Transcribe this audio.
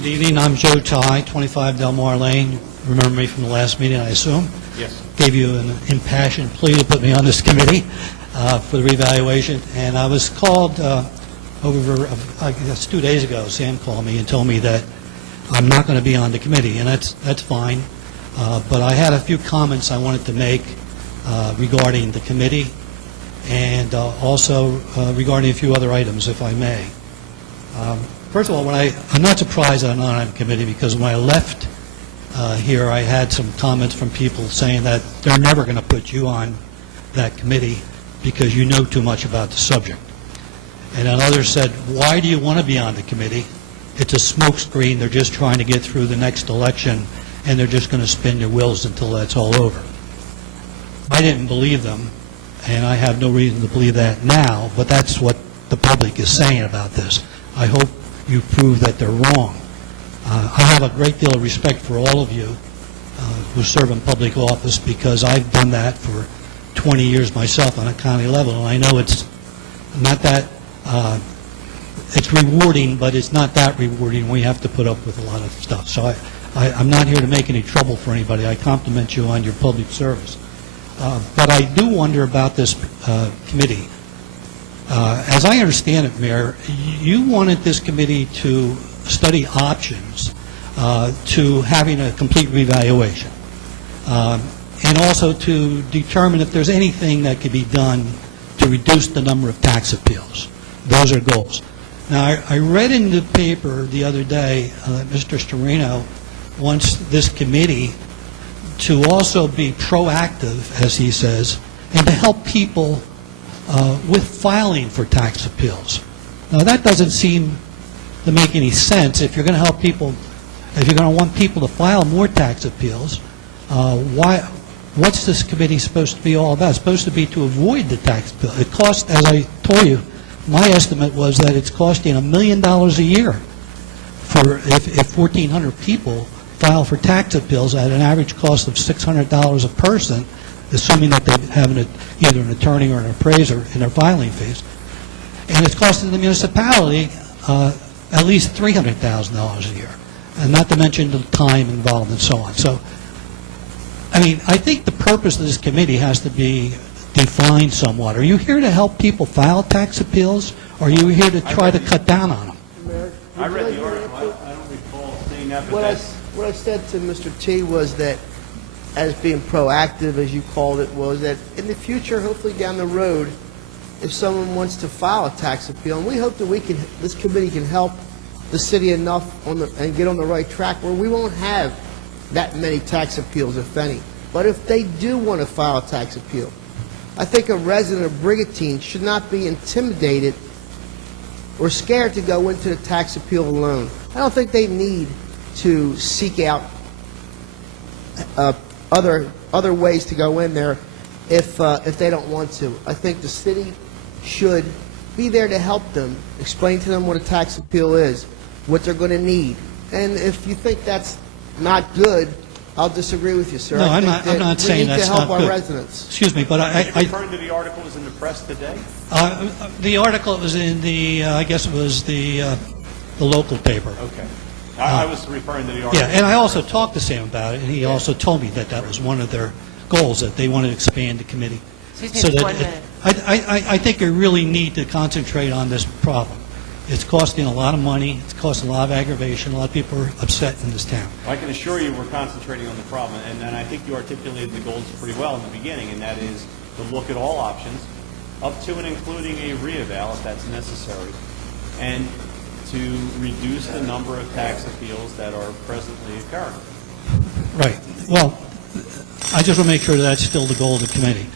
Good evening. I'm Joe Tighe, 25 Delmar Lane. Remember me from the last meeting, I assume? Yes. Gave you an impassioned plea to put me on this committee for the revaluation. And I was called over, I guess 2 days ago. Sam called me and told me that I'm not going to be on the committee, and that's fine. But I had a few comments I wanted to make regarding the committee and also regarding a few other items, if I may. First of all, I'm not surprised that I'm not on the committee, because when I left here, I had some comments from people saying that they're never going to put you on that committee because you know too much about the subject. And then others said, why do you want to be on the committee? It's a smokescreen. They're just trying to get through the next election, and they're just going to spin their wheels until that's all over. I didn't believe them, and I have no reason to believe that now, but that's what the public is saying about this. I hope you prove that they're wrong. I have a great deal of respect for all of you who serve in public office, because I've done that for 20 years myself on a county level, and I know it's not that, it's rewarding, but it's not that rewarding. We have to put up with a lot of stuff. So I'm not here to make any trouble for anybody. I compliment you on your public service. But I do wonder about this committee. As I understand it, Mayor, you wanted this committee to study options to having a complete revaluation, and also to determine if there's anything that could be done to reduce the number of tax appeals. Those are goals. Now, I read in the paper the other day that Mr. Storino wants this committee to also be proactive, as he says, and to help people with filing for tax appeals. Now, that doesn't seem to make any sense. If you're going to help people, if you're going to want people to file more tax appeals, what's this committee supposed to be all about? It's supposed to be to avoid the tax bill. It costs, as I told you, my estimate was that it's costing $1 million a year for if 1,400 people file for tax appeals at an average cost of $600 a person, assuming that they have either an attorney or an appraiser in their filing fees. And it's costing the municipality at least $300,000 a year, and not to mention the time involved and so on. So, I mean, I think the purpose of this committee has to be defined somewhat. Are you here to help people file tax appeals, or are you here to try to cut down on them? Mayor, I read the article. I don't recall seeing that, but what I said to Mr. T was that, as being proactive, as you called it, was that in the future, hopefully down the road, if someone wants to file a tax appeal, and we hope that this committee can help the city enough and get on the right track where we won't have that many tax appeals, if any. But if they do want to file a tax appeal, I think a resident of Brigantine should not be intimidated or scared to go into the tax appeal alone. I don't think they need to seek out other ways to go in there if they don't want to. I think the city should be there to help them, explain to them what a tax appeal is, what they're going to need. And if you think that's not good, I'll disagree with you, sir. No, I think I'm not saying that's not good. we need to help our residents. Excuse me, but are you referring to the article was in the press today? The article was in the, I guess it was the local paper. Okay. I was referring to the article. Yeah, and I also talked to Sam about it, and he also told me that that was one of their goals, that they wanted to expand the committee. Excuse me, 1 minute. I think you really need to concentrate on this problem. It's costing a lot of money. It's costing a lot of aggravation. A lot of people are upset in this town. I can assure you we're concentrating on the problem, and I think you articulated the goals pretty well in the beginning, and that is to look at all options, up to and including a re-eval if that's necessary, and to reduce the number of tax appeals that are presently occurring. Right. Well, I just want to make sure that's still the goal of the committee.